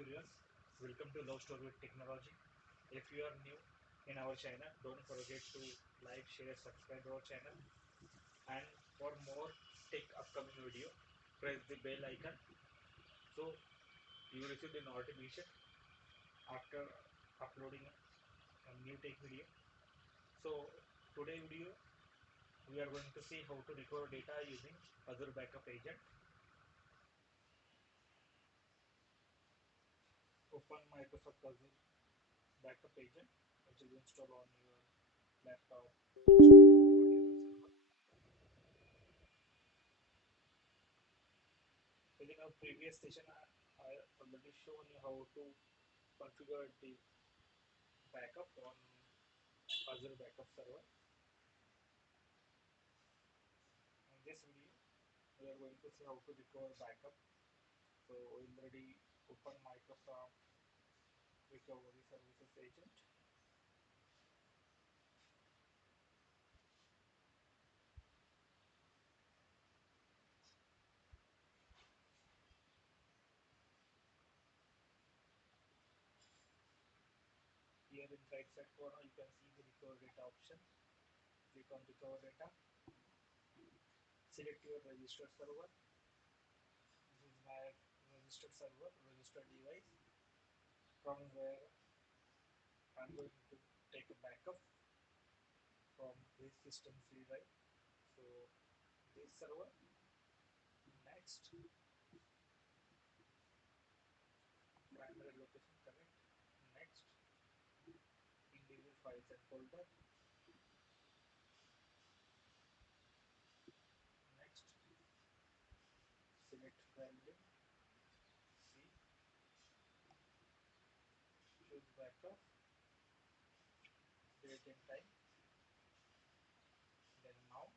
everyone, welcome to Love Story with Technology. If you are new in our channel, don't forget to like, share, subscribe our channel. And for more tech upcoming video, press the bell icon so you will receive the notification after uploading a new tech video. So today video we are going to see how to recover data using Azure Backup Agent. Open Microsoft Azure Backup Agent, which is installed on your laptop. In our previous session, I already shown you how to configure the backup on Azure Backup Server. In this video, we are going to see how to recover backup. So we already open Microsoft Recovery Services Agent. Here in right side corner, you can see the recover data option. Click on recover data. Select your registered server. This is my registered server, registered device, from where I'm going to take a backup from this system C drive. So this server, next, primary location correct, next, individual files and folder, next, select drive link, C, choose backup, date and time, then mount.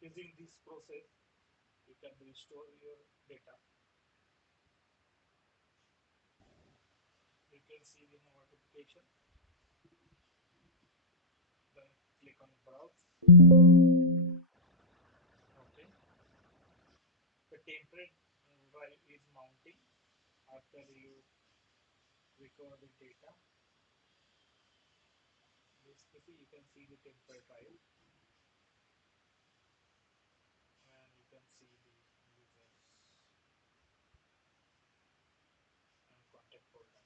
Using this process, you can restore your data. You can see the notification, then click on browse. Okay, the temporary drive is mounting after you recover the data. This PC, you can see the temporary drive, and you can see the users and contact folder.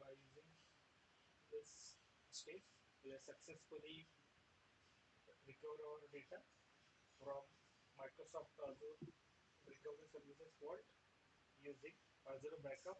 By using this step, we have successfully recovered our data from Microsoft Azure Recovery Services Vault using Azure Backup